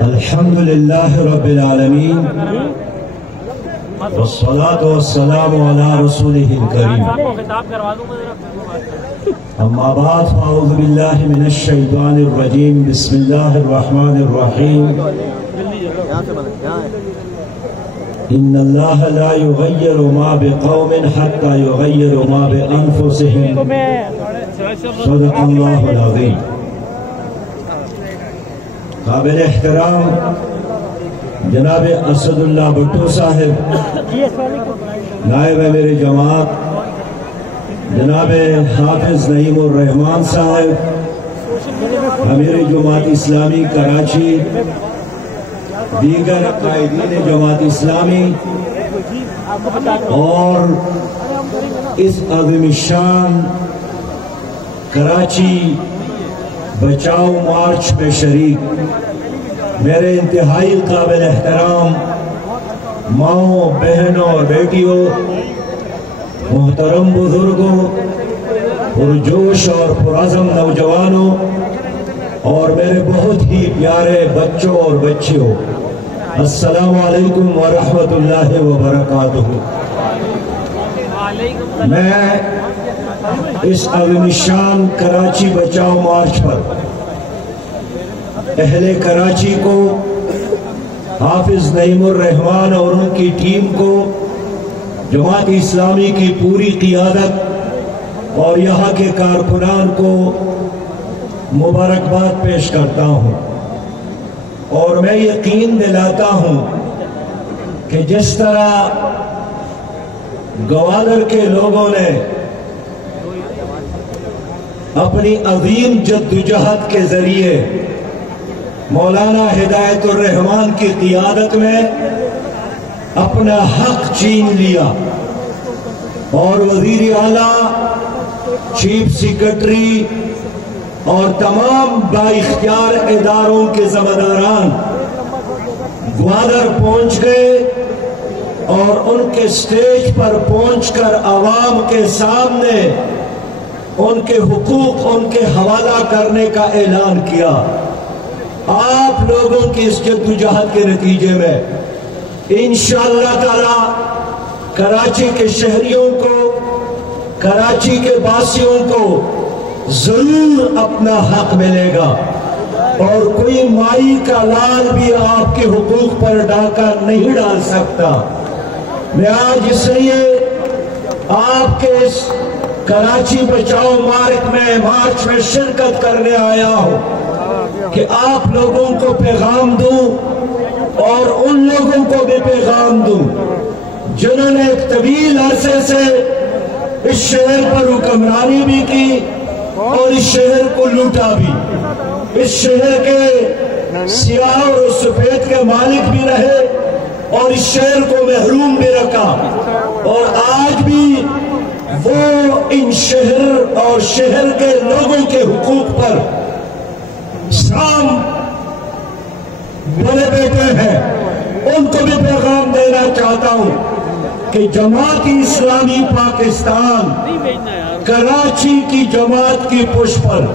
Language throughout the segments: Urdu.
الحمدللہ رب العالمین والصلاة والسلام علی رسولہ الکریم اما بعد فاعوذ باللہ من الشیطان الرجیم بسم اللہ الرحمن الرحیم ان اللہ لا یغیر ما بقوم حتی یغیر ما بانفسهم صدق اللہ العظیم۔ قابل احترام جناب اسد اللہ بھٹو صاحب، نائب میرے جماعت جناب حافظ نعیم الرحمان صاحب، امیر جماعت اسلامی کراچی، دیگر قائدین جماعت اسلامی اور اس عظیم شان کراچی بچاؤ مارچ میں شریک میرے انتہائی قابل احترام ماؤں، بہنوں اور بیٹیوں، محترم بزرگوں، پرجوش اور پرعزم نوجوانوں اور میرے بہت ہی پیارے بچوں اور بچیوں، السلام علیکم ورحمۃ اللہ وبرکاتہ۔ میں اس عظیم شان کراچی بچاؤ مارچ پر اہل کراچی کو، حافظ نعیم الرحمان اور ان کی ٹیم کو، جماعت اسلامی کی پوری قیادت اور یہاں کے کارکنان کو مبارکباد پیش کرتا ہوں، اور میں یقین دلاتا ہوں کہ جس طرح گوادر کے لوگوں نے اپنی عظیم جدوجہد کے ذریعے مولانا ہدایت الرحمان کی قیادت میں اپنا حق چھین لیا اور وزیر اعلیٰ، چیف سیکرٹری اور تمام بااختیار اداروں کے ذمہ داران گوادر پہنچ گئے اور ان کے سٹیج پر پہنچ کر عوام کے سامنے ان کے حقوق ان کے حوالہ کرنے کا اعلان کیا۔ آپ لوگوں کی اس جدوجہد کے نتیجے میں انشاءاللہ تعالی کراچی کے شہریوں کو، کراچی کے باسیوں کو ضرور اپنا حق ملے گا، اور کوئی مائی کا لال بھی آپ کے حقوق پر ڈاکہ نہیں ڈال سکتا۔ میں آج اس لیے آپ کے اس کراچی بچاؤ مارچ میں شرکت کرنے آیا ہوں کہ آپ لوگوں کو پیغام دوں اور ان لوگوں کو بھی پیغام دوں جنہوں نے ایک طویل عرصے سے اس شہر پر حکمرانی بھی کی اور اس شہر کو لوٹا بھی، اس شہر کے سیاہ اور سفید کے مالک بھی رہے اور اس شہر کو محروم بھی رکھا، اور آج بھی وہ ان شہر اور شہر کے لوگوں کے حقوق پر سام بڑے بیٹے ہیں۔ ان کو بھی پیغام دینا چاہتا ہوں کہ جماعت اسلامی پاکستان کراچی کی جماعت کی پشت پر،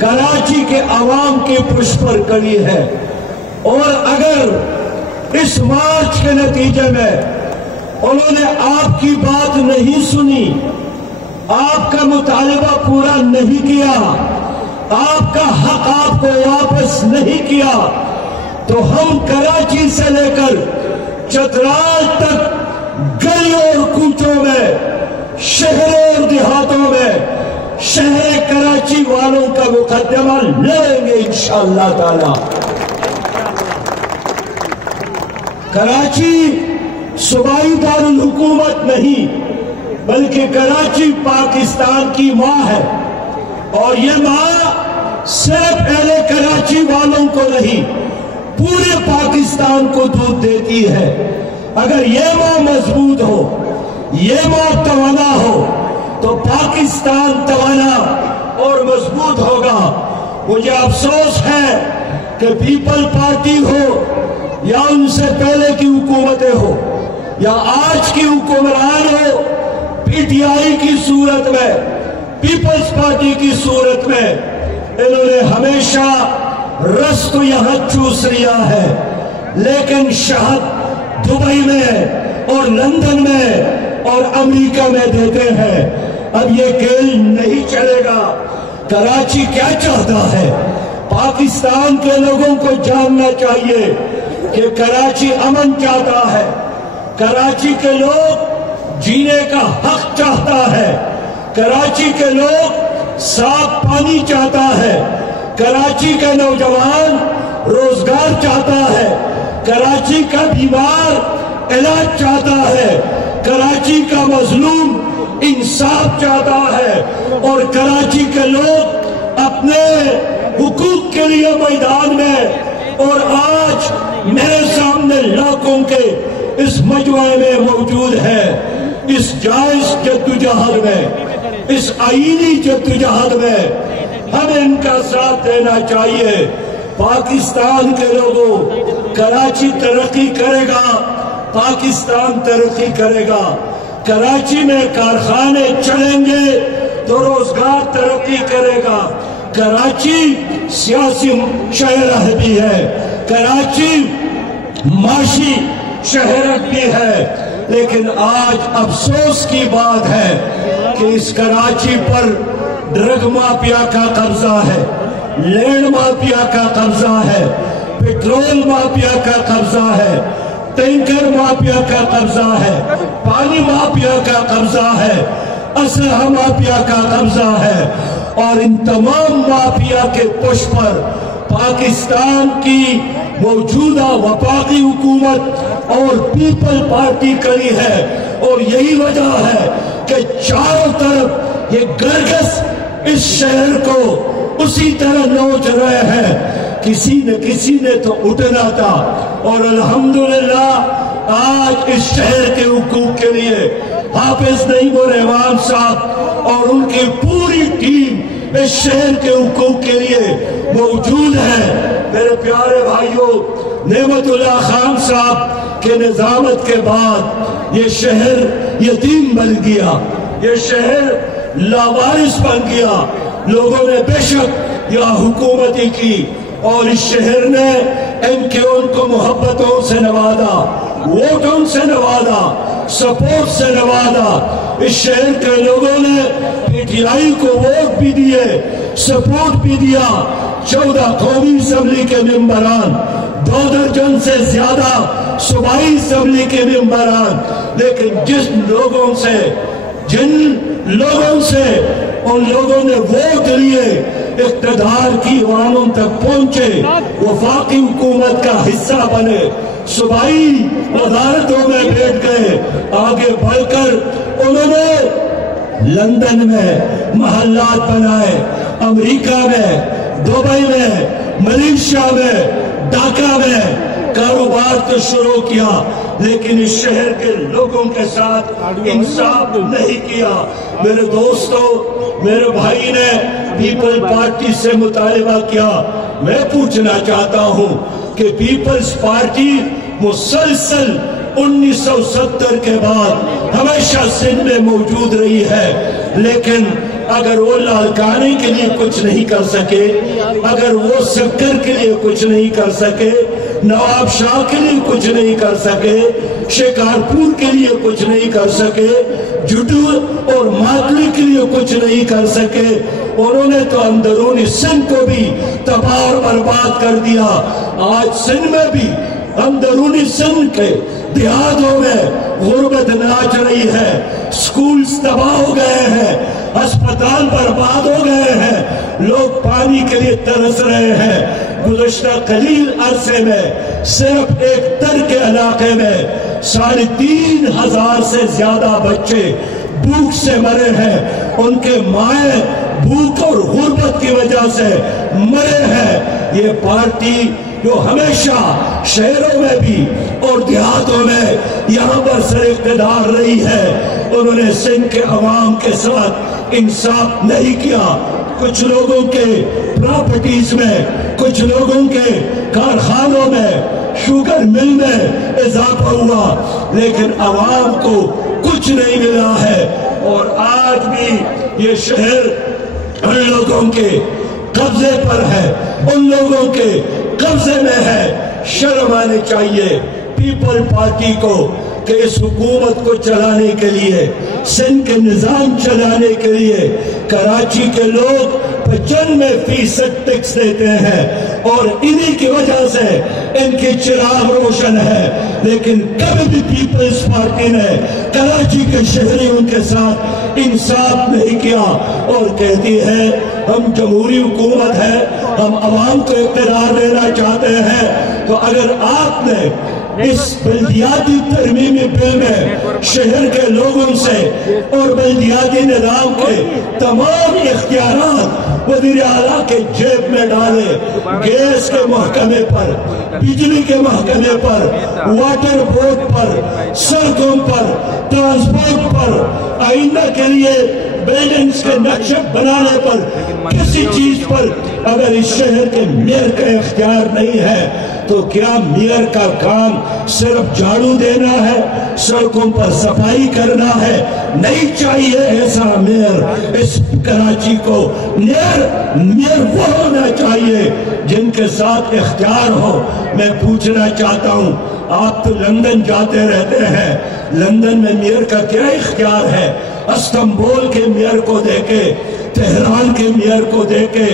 کراچی کے عوام کی پشت پر کڑی ہے، اور اگر اس مارچ کے نتیجے میں انہوں نے آپ کی بات نہیں سنی، آپ کا مطالبہ پورا نہیں کیا، آپ کا حق آپ کو واپس نہیں کیا، تو ہم کراچی سے لے کر چترال تک گلیوں اور کوچوں میں، شہروں اور دیہاتوں میں شہر کراچی والوں کا مقدمہ لڑیں گے انشاءاللہ تعالی۔ کراچی صوبائی دارالحکومت نہیں، بلکہ کراچی پاکستان کی ماں ہے، اور یہ ماں صرف اہل کراچی والوں کو نہیں، پورے پاکستان کو دودھ دیتی ہے۔ اگر یہ ماں مضبوط ہو، یہ ماں توانا ہو، تو پاکستان توانا اور مضبوط ہوگا۔ مجھے افسوس ہے کہ پیپل پارٹی ہو یا ان سے پہلے کی حکومتیں ہو، یا آج کی حکمران ہو پی ٹی آئی کی صورت میں، پیپلز پارٹی کی صورت میں، انہوں نے ہمیشہ رس تو یہاں چوس لیا ہے، لیکن شہد دبئی میں اور لندن میں اور امریکہ میں دیتے ہیں۔ اب یہ کھیل نہیں چلے گا۔ کراچی کیا چاہتا ہے؟ پاکستان کے لوگوں کو جاننا چاہیے کہ کراچی امن چاہتا ہے، کراچی کے لوگ جینے کا حق چاہتا ہے، کراچی کے لوگ صاف پانی چاہتا ہے، کراچی کا نوجوان روزگار چاہتا ہے، کراچی کا بیمار علاج چاہتا ہے، کراچی کا مظلوم انصاف چاہتا ہے، اور کراچی کے لوگ اپنے حقوق کے لیے میدان میں۔ اور آج میرے سامنے لاکھوں کے اس مجمع میں موجود ہے، اس جائز جدوجہد میں، اس آئینی جدوجہد میں ہمیں ان کا ساتھ دینا چاہیے۔ پاکستان کے لوگوں، کراچی ترقی کرے گا، پاکستان ترقی کرے گا۔ کراچی میں کارخانے چلیں گے تو روزگار ترقی کرے گا۔ کراچی سیاسی شہر بھی ہے، کراچی معاشی شہر بھی ہے، لیکن آج افسوس کی بات ہے کہ اس کراچی پر ڈرگ مافیا کا قبضہ ہے، لینڈ مافیا کا قبضہ ہے، پیٹرول مافیا کا قبضہ ہے، ٹینکر مافیا کا قبضہ ہے، پانی مافیا کا قبضہ ہے، اسلحہ مافیا کا قبضہ ہے، اور ان تمام مافیا کے پش پر پاکستان کی موجودہ وفاقی حکومت اور پیپل پارٹی کری ہے۔ اور یہی وجہ ہے کہ چاروں طرف یہ گرگس اس شہر کو اسی طرح نوچ رہے ہیں۔ کسی نے تو اٹھنا تھا، اور الحمدللہ آج اس شہر کے حقوق کے لیے حافظ نعیم الرحمان صاحب اور ان کی پوری ٹیم اس شہر کے حقوق کے لیے موجود ہے۔ میرے پیارے بھائیوں، نعمت اللہ خان صاحب کے نظامت کے بعد یہ شہر یتیم بن گیا، یہ شہر لاوارث بن گیا۔ لوگوں نے بے شک یہ حکومتی کی، اور اس شہر نے ان کے ان کو محبتوں سے نوازا، ووٹوں سے نوازا، سپورٹ سے نوازا۔ اس شہر کے لوگوں نے پی ٹی آئی کو ووٹ بھی دیے، سپورٹ بھی دیا۔ 14 قومی اسمبلی کے ممبران، 2 درجن سے زیادہ صوبائی اسمبلی کے ممبران، لیکن جن لوگوں سے ان لوگوں نے ووٹ لیے، اقتدار کی عواموں تک پہنچے، وفاقی حکومت کا حصہ بنے، صوبائی وزارتوں میں بیٹھ گئے، آگے بڑھ کر انہوں نے لندن میں محلات بنائے، امریکہ میں، دبئی میں، ملیشیا میں، ڈھاکہ میں کاروبار تو شروع کیا، لیکن اس شہر کے لوگوں کے ساتھ انصاف نہیں کیا۔ میرے دوستوں، میرے بھائی نے پیپل پارٹی سے مطالبہ کیا۔ میں پوچھنا چاہتا ہوں کہ پیپلز پارٹی مسلسل 1970 کے بعد ہمیشہ سندھ میں موجود رہی ہے، لیکن اگر وہ لالکانی کے لیے کچھ نہیں کر سکے، اگر وہ سکر کے لیے کچھ نہیں کر سکے، نواب شاہ کے لیے کچھ نہیں کر سکے، شکارپور کے لیے کچھ نہیں کر سکے، جٹو اور ماتلی کے لیے کچھ نہیں کر سکے، انہوں نے تو اندرونی سندھ کو بھی تباہ اور برباد کر دیا۔ آج سندھ میں بھی اندرونی سندھ کے دیہاتوں میں غربت ناچ رہی ہے، سکولز تباہ ہو گئے ہیں، ہسپتال برباد ہو گئے ہیں، لوگ پانی کے لیے ترس رہے ہیں۔ گزشتہ قلیل عرصے میں صرف ایک تر کے علاقے میں 3500 سے زیادہ بچے بھوک سے مرے ہیں، ان کے مائیں بھوک اور غربت کی وجہ سے مرے ہیں۔ یہ پارٹی جو ہمیشہ شہروں میں بھی اور دیہاتوں میں یہاں پر سر اقتدار رہی ہے، انہوں نے سندھ کے عوام کے ساتھ انصاف نہیں کیا۔ کچھ لوگوں کے پراپرٹیز میں، کچھ لوگوں کے کارخانوں میں، شوگر مل میں اضافہ برپا ہوا، لیکن عوام کو کچھ نہیں ملا ہے۔ اور آج بھی یہ شہر ان لوگوں کے قبضے پر ہے، ان لوگوں کے قبضے میں ہے۔ شرم آنی چاہیے پیپل پارٹی کو کہ اس حکومت کو چلانے کے لیے، سندھ کے نظام چلانے کے لیے کراچی کے لوگ 95% ٹیکس دیتے ہیں، اور انہی کی وجہ سے ان کی چراغ روشن ہے۔ لیکن کبھی بھی پیپلز پارٹی نے کراچی کے شہریوں کے ساتھ انصاف نہیں کیا، اور کہتی ہے ہم جمہوری حکومت ہے، ہم عوام کو اقتدار دینا چاہتے ہیں۔ تو اگر آپ نے اس بلدیاتی ترمیمی بل میں شہر کے لوگوں سے اور بلدیاتی نظام کے تمام اختیارات وزیر اعلیٰ کے جیب میں ڈالے، گیس کے محکمے پر، بجلی کے محکمے پر، واٹر بورڈ پر، سڑکوں پر، ٹرانسپورٹ پر، آئندہ کے لیے بلڈنگز کے نقشے بنانے پر، کسی چیز پر اگر اس شہر کے میئر کا اختیار نہیں ہے تو کیا میئر کا کام صرف جھاڑو دینا ہے، سڑکوں پر صفائی کرنا ہے؟ نہیں چاہیے ایسا میئر اس کراچی کو۔ میئر وہ ہونا چاہیے جن کے ساتھ اختیار ہو۔ میں پوچھنا چاہتا ہوں، آپ تو لندن جاتے رہتے ہیں، لندن میں میئر کا کیا اختیار ہے؟ استنبول کے میئر کو دیکھے، تہران کے میئر کو دیکھے،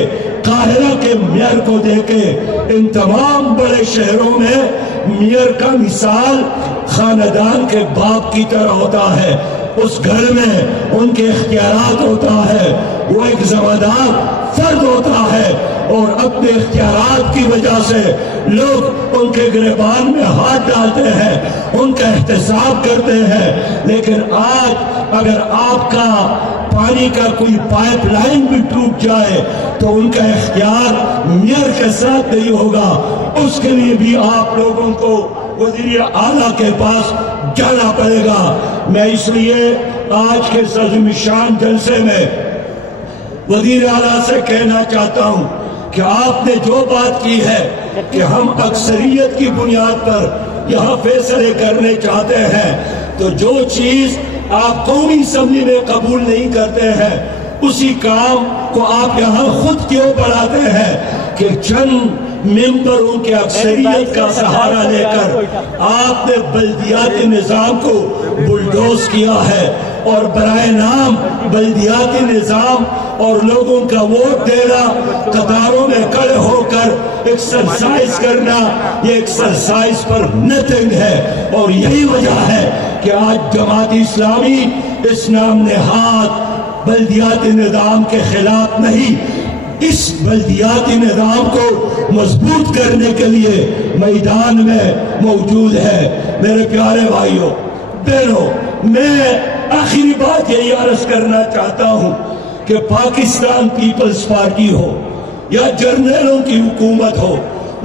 قاہرہ کے میئر کو دیکھے، ان تمام بڑے شہروں میں میئر کا مثال خاندان کے باپ کی طرح ہوتا ہے۔ اس گھر میں ان کے اختیارات ہوتا ہے، وہ ایک ذمہ دار فرد ہوتا ہے، اور اپنے اختیارات کی وجہ سے لوگ ان کے گریبان میں ہاتھ ڈالتے ہیں، ان کا احتساب کرتے ہیں۔ لیکن آج اگر آپ کا پانی کا کوئی پائپ لائن بھی ٹوٹ جائے تو ان کا اختیار میئر کے ساتھ نہیں ہوگا، اس کے لیے بھی آپ لوگوں کو وزیر اعلیٰ کے پاس جانا پڑے گا۔ میں اس لیے آج کے عظیم الشان جلسے میں وزیر اعلیٰ سے کہنا چاہتا ہوں کہ آپ نے جو بات کی ہے کہ ہم اکثریت کی بنیاد پر یہاں فیصلے کرنے چاہتے ہیں، تو جو چیز آپ قومی اسمبلی میں قبول نہیں کرتے ہیں اسی کام کو آپ یہاں خود کیوں بڑھاتے ہیں کہ چند ممبروں کے اکثریت کا سہارا لے کر آپ نے بلدیاتی نظام کو بلڈوز کیا ہے، اور برائے نام بلدیاتی نظام اور لوگوں کا ووٹ دینا، قطاروں میں کھڑے ہو کر ایکسرسائز کرنا، یہ ایکسرسائز پر نتھنگ ہے۔ اور یہی وجہ ہے کہ آج جماعت اسلامی اس نام نہاد بلدیاتی نظام کے خلاف نہیں، اس بلدیاتی نظام کو مضبوط کرنے کے لیے میدان میں موجود ہے۔ میرے پیارے بھائیوں بہنوں، میں آخری بات یہی عرض کرنا چاہتا ہوں کہ پاکستان پیپلز پارٹی ہو یا جرنیلوں کی حکومت ہو،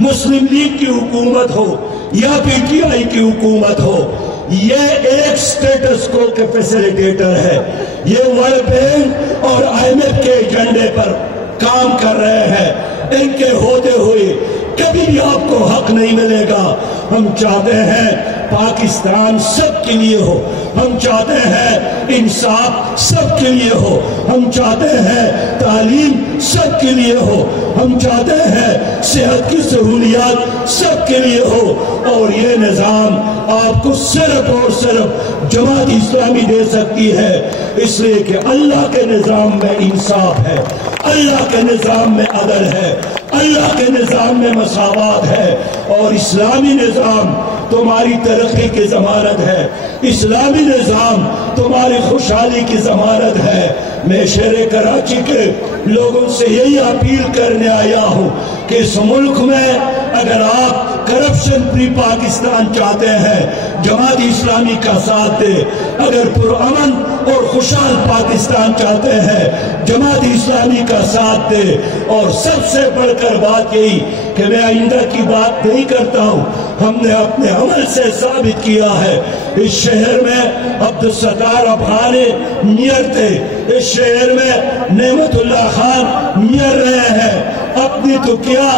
مسلم لیگ کی حکومت ہو یا پی ٹی آئی کی حکومت ہو، یہ ایک سٹیٹس کو کے فیسیلیٹیٹر ہے۔ یہ ورلڈ بینک اور آئی ایم ایف کے ایجنڈے پر کام کر رہے ہیں۔ ان کے ہوتے ہوئے کبھی بھی آپ کو حق نہیں ملے گا۔ ہم چاہتے ہیں پاکستان سب کے لیے ہو، ہم چاہتے ہیں انصاف سب کے لیے ہو، ہم چاہتے ہیں تعلیم سب کے لیے ہو، ہم چاہتے ہیں صحت کی سہولیات سب کے لیے ہو، اور یہ نظام آپ کو صرف اور صرف جماعت اسلامی دے سکتی ہے، اس لیے کہ اللہ کے نظام میں انصاف ہے، اللہ کے نظام میں عدل ہے، اللہ کے نظام میں مساوات ہے، اور اسلامی نظام تمہاری ترقی کی ضمانت ہے، اسلامی نظام تمہاری خوشحالی کی ضمانت ہے۔ میں شہر کراچی کے لوگوں سے یہی اپیل کرنے آیا ہوں کہ اس ملک میں اگر آپ کرپشن فری پاکستان چاہتے ہیں، جماعت اسلامی کا ساتھ دے۔ اگر پرامن اور خوشحال پاکستان چاہتے ہیں، جماعت اسلامی کا ساتھ دے۔ اور سب سے بڑھ کر بات یہی کہ میں آئندہ کی بات نہیں کرتا ہوں، ہم نے اپنے عمل سے ثابت کیا ہے۔ اس شہر میں عبدالستار افغانی میئر تھے، اس شہر میں نعمت اللہ خان میئر رہے ہیں۔ اپنی تو کیا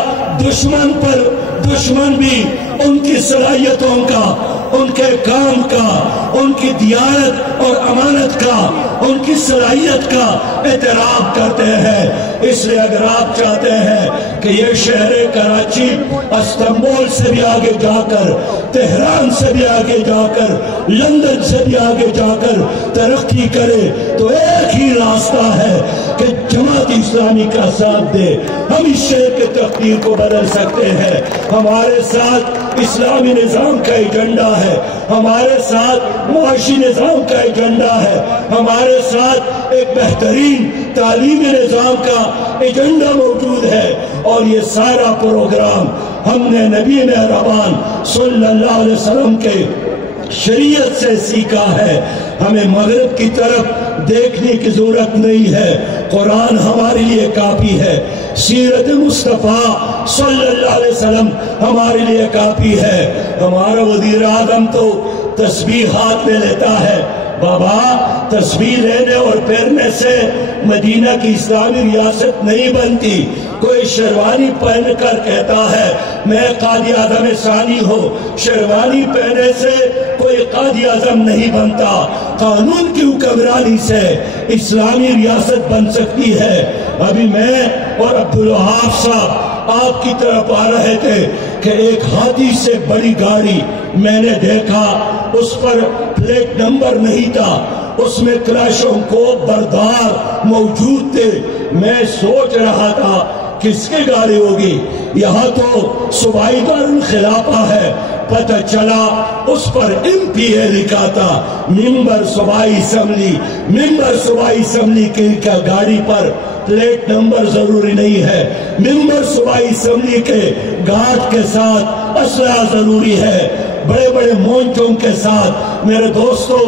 دشمن پر دشمن بھی ان کی صلاحیتوں کا ان کے کام کا، ان کی دیانت اور امانت کا، ان کی صلاحیت کا اعتراف کرتے ہیں۔ اس لیے اگر آپ چاہتے ہیں کہ یہ شہر کراچی استنبول سے بھی آگے جا کر، تہران سے بھی آگے جا کر، لندن سے بھی آگے جا کر ترقی کرے، تو ایک ہی راستہ ہے کہ جماعت اسلامی کا ساتھ دے۔ ہم اس شہر کے تقدیر کو بدل سکتے ہیں۔ ہمارے ساتھ اسلامی نظام کا ایجنڈا ہے، ہمارے ساتھ معاشی نظام کا ایجنڈا ہے، ہمارے ساتھ ایک بہترین تعلیمی نظام کا ایجنڈا موجود ہے، اور یہ سارا پروگرام ہم نے نبی مہربان صلی اللہ علیہ وسلم کے شریعت سے سیکھا ہے۔ ہمیں مغرب کی طرف دیکھنے کی ضرورت نہیں ہے، قرآن ہمارے لیے کافی ہے، سیرت مصطفیٰ صلی اللہ علیہ وسلم ہمارے لیے کافی ہے۔ ہمارا وزیر اعظم تو تسبیح ہاتھ میں لیتا ہے۔ بابا، تسبیح لینے اور پھیرنے سے مدینہ کی اسلامی ریاست نہیں بنتی۔ کوئی شیروانی پہن کر کہتا ہے میں قائد اعظم ثانی ہوں، شیروانی پہنے سے کوئی قائد اعظم نہیں بنتا۔ قانون کی حکمرانی سے اسلامی ریاست بن سکتی ہے۔ ابھی میں اور عبدالوہاب صاحب آپ کی طرف آ رہے تھے کہ ایک ہاتھی سے بڑی گاڑی میں نے دیکھا، اس پر پلیٹ نمبر نہیں تھا، اس میں کلاشوں کو بردار موجود تھے۔ میں سوچ رہا تھا کس کی گاڑی ہوگی؟ یہاں تو صوبائی دارالخلافہ ہے۔ پتہ چلا اس پر MPA لکھا تھا، ممبر صوبائی اسمبلی۔ ممبر صوبائی اسمبلی کی گاڑی پر پلیٹ نمبر ضروری نہیں ہے، ممبر صوبائی اسمبلی کے گارڈ کے ساتھ اسلحہ ضروری ہے، بڑے بڑے مونچوں کے ساتھ۔ میرے دوستو،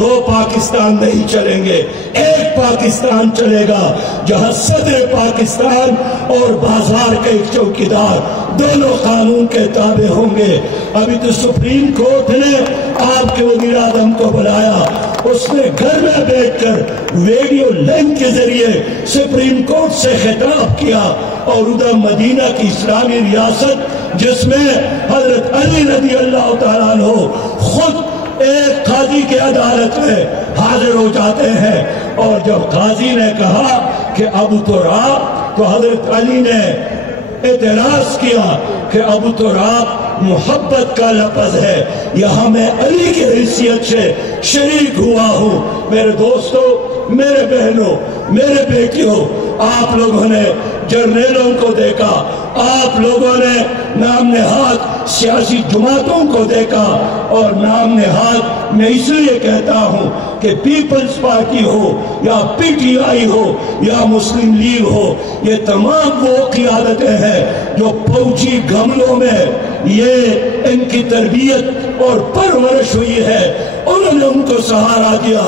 دو پاکستان نہیں چلیں گے، ایک پاکستان چلے گا جہاں صدر پاکستان اور بازار کے ایک چوکیدار دونوں قانون کے تابع ہوں گے۔ ابھی تو سپریم کورٹ نے آپ کے وزیر اعظم کو بلایا، اس نے گھر میں بیٹھ کر ویڈیو لنک کے ذریعے سپریم کورٹ سے خطاب کیا، اور ادھر مدینہ کی اسلامی ریاست جس میں حضرت علی رضی اللہ تعالیٰ عنہ خود ایک قاضی کے عدالت میں حاضر ہو جاتے ہیں، اور جب قاضی نے کہا کہ ابو تراب، تو حضرت علی نے اعتراض کیا کہ ابو تراب محبت کا لفظ ہے، یہاں میں علی کی حیثیت سے شریک ہوا ہوں۔ میرے دوستو، میرے بہنوں، میرے بیٹیوں، آپ لوگوں نے جرنیلوں کو دیکھا، آپ لوگوں نے نام نہاد سیاسی جماعتوں کو دیکھا، اور نام نہاد میں اس لیے کہتا ہوں کہ پیپلز پارٹی ہو یا PTI ہو یا مسلم لیگ ہو، یہ تمام وہ قیادتیں ہیں جو فوجی گھملوں میں یہ ان کی تربیت اور پرورش ہوئی ہے، انہوں نے ان کو سہارا دیا،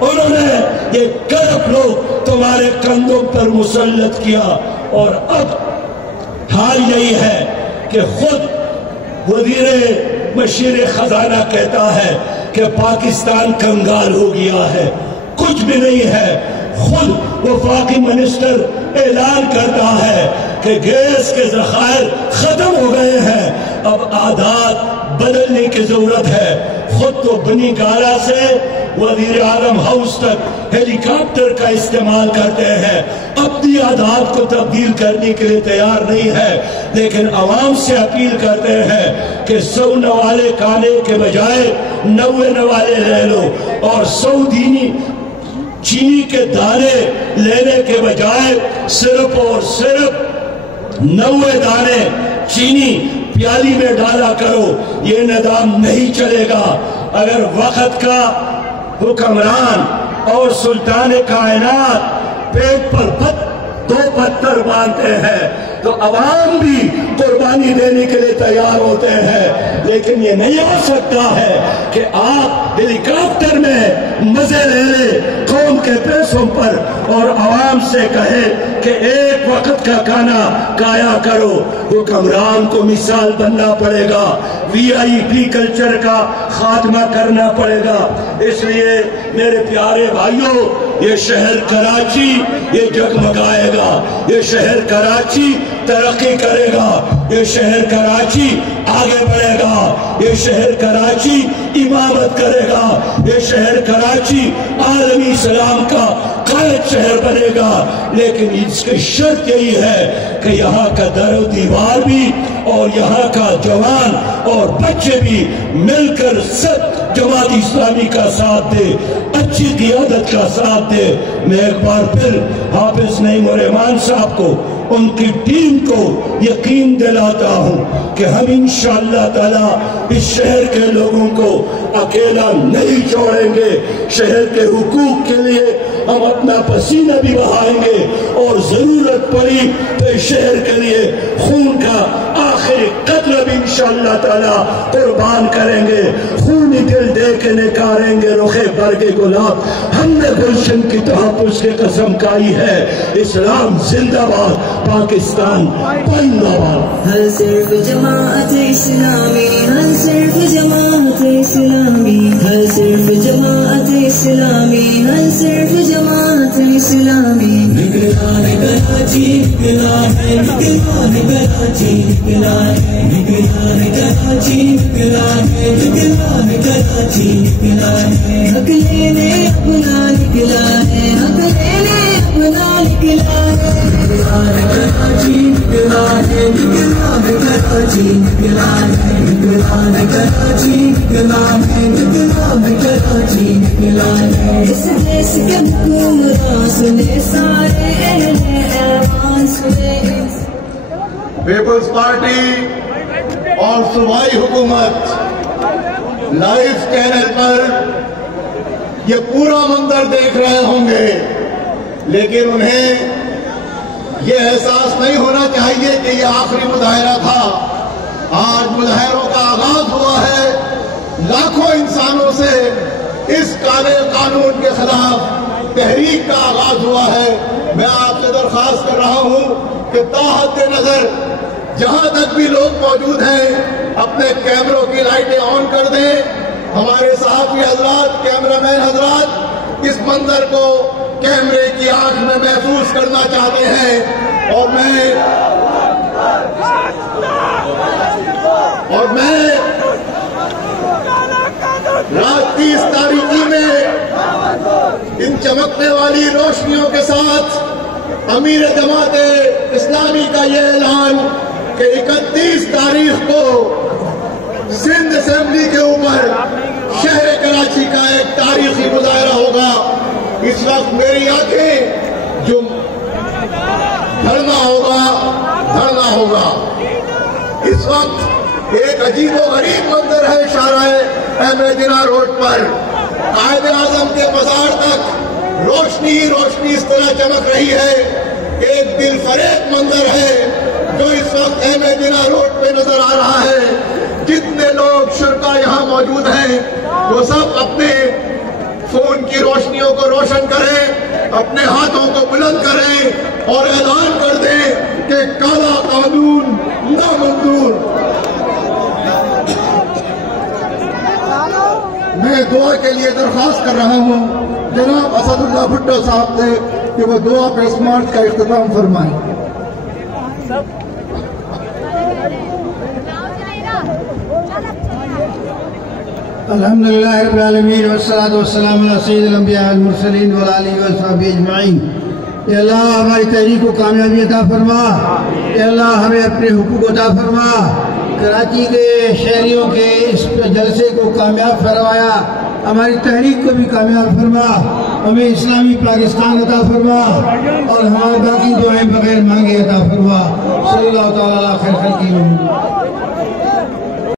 انہوں نے یہ کرپ لوگ تمہارے کندھوں پر مسلط کیا، اور اب حال یہی ہے کہ خود وزیر مشیر خزانہ کہتا ہے کہ پاکستان کنگال ہو گیا ہے، کچھ بھی نہیں ہے۔ خود وفاقی منسٹر اعلان کرتا ہے کہ گیس کے ذخائر ختم ہو گئے ہیں، اب عادات بدلنے کی ضرورت ہے۔ خود تو بنی گالا سے وزیر اعظم ہاؤس تک ہیلی کاپٹر کا استعمال کرتے ہیں، اپنی عادات کو تبدیل کرنے کے لیے تیار نہیں ہے، لیکن عوام سے اپیل کرتے ہیں کہ 100 نوالے کھانے کے بجائے 90 نوالے لے لو، اور 100 چینی کے دانے لینے کے بجائے صرف اور صرف 90 دانے چینی پیالی میں ڈالا کرو۔ یہ نظام نہیں چلے گا۔ اگر وقت کا حکمران اور سلطان کائنات پیٹ پر دو پتھر باندھتے ہیں تو عوام بھی قربانی دینے کے لیے تیار ہوتے ہیں، لیکن یہ نہیں ہو سکتا ہے کہ آپ ہیلی کاپٹر میں مزے لے لیں قوم کے پیسوں پر اور عوام سے کہے کہ ایک وقت کا کھانا کھایا کرو۔ حکمران کو مثال بننا پڑے گا، VIP کلچر کا خاتمہ کرنا پڑے گا۔ اس لیے میرے پیارے بھائیوں، یہ شہر کراچی یہ جگمگائے گا، یہ شہر کراچی ترقی کرے گا۔ یہ شہر کراچی آگے بڑھے گا، یہ شہر کراچی امامت کرے گا، یہ شہر کراچی عالمی اسلام کا قائد شہر بنے گا، لیکن اس کی شرط یہی ہے کہ یہاں کا در و دیوار بھی اور یہاں کا جوان اور بچے بھی مل کر سب جماعت اسلامی کا ساتھ دے، اچھی قیادت کا ساتھ دے۔ میں ایک بار پھر حافظ نعیم الرحمان صاحب کو، ان کی ٹیم کو یقین دلاتا ہوں کہ ہم انشاءاللہ تعالی اس شہر کے لوگوں کو اکیلا نہیں چھوڑیں گے، شہر کے حقوق کے لیے ہم اپنا پسینہ بھی بہائیں گے اور ضرورت پڑی تو اس شہر کے لیے خون کا آخری قطرہ بھی انشاءاللہ تعالی قربان کریں گے، خونی دل دے کے نکاریں گے رخ برگ گلاب۔ ہم نے گلشن کی تحفظ کی قسم کھائی ہے، اسلام زندہ باد، پاکستان زندہ باد۔ ہر صرف جماعت اسلامی، ہر صرف جماعت اسلامی، ہر صرف جماعت اسلامی، ہر صرف جماعت اسلامی۔ نکلا ہے کراچی، نکلا ہے، نکلا ہے کراچی، نکلا ہے، نکلا ہے کراچی، نکلا ہے، نکلا ہے کراچی، نکلا ہے، حق لینے اپنا نکلا ہے، حق لینے اپنا نکلا ہے، نکلا ہے کراچی، نکلا ہے، نکلا ہے کراچی، نکلا ہے، نکلا ہے کراچی، نکلا ہے، نکلا ہے کراچی، نکلا ہے۔ اس دیس کے حکمران سنے، سارے اہل ایوان سنے۔ پیپلز پارٹی اور صوبائی حکومت لائیو چینل پر یہ پورا منظر دیکھ رہے ہوں گے، لیکن انہیں یہ احساس نہیں ہونا چاہیے کہ یہ آخری مظاہرہ تھا۔ آج مظاہروں کا آغاز ہوا ہے، لاکھوں انسانوں سے اس کالے قانون کے خلاف تحریک کا آغاز ہوا ہے۔ میں آپ سے درخواست کر رہا ہوں کہ تاحد نظر جہاں تک بھی لوگ موجود ہیں اپنے کیمروں کی لائٹیں آن کر دیں۔ ہمارے صحافی حضرات، کیمرہ مین حضرات اس منظر کو کیمرے کی آنکھ میں محسوس کرنا چاہتے ہیں، اور میں رات کی اس تاریکی میں ان چمکنے والی روشنیوں کے ساتھ امیر جماعت اسلامی کا یہ اعلان کہ 31 تاریخ کو سندھ اسمبلی کے اوپر شہر کراچی کا ایک تاریخی مظاہرہ ہوگا۔ اس وقت میری آنکھیں جو دھڑنا ہوگا۔ اس وقت ایک عجیب و غریب منظر ہے شارع احمد جناح روڈ پر، قائد اعظم کے مزار تک روشنی ہی روشنی اس طرح چمک رہی ہے۔ ایک دل فریب منظر ہے جو اس وقت احمد جناح روڈ پہ نظر آ رہا ہے۔ جتنے لوگ شرکا یہاں موجود ہیں وہ سب اپنے فون کی روشنیوں کو روشن کریں، اپنے ہاتھوں کو بلند کریں اور اعلان کر دیں کہ کالا قانون نامنظور۔ میں دعا کے لیے درخواست کر رہا ہوں جناب اسد اللہ بھٹو صاحب سے کہ وہ دعا پریس مارچ کا اختتام فرمائیں۔ الحمدللہ رب العالمین والصلاة والسلام علی سید الانبیاء والمرسلین وعلی آلہ وصحبہ اجمعین۔ اے اللہ ہماری تحریک کو کامیابی عطا فرما، اے اللہ ہمیں اپنے حقوق عطا فرما، کراچی کے شہریوں کے اس جلسے کو کامیاب فرمایا، ہماری تحریک کو بھی کامیاب فرما، ہمیں اسلامی پاکستان عطا فرما اور ہمارے باقی دعائیں بغیر مانگے عطا فرما۔ صلی اللہ تعالیٰ علیہ خیر خلقہ۔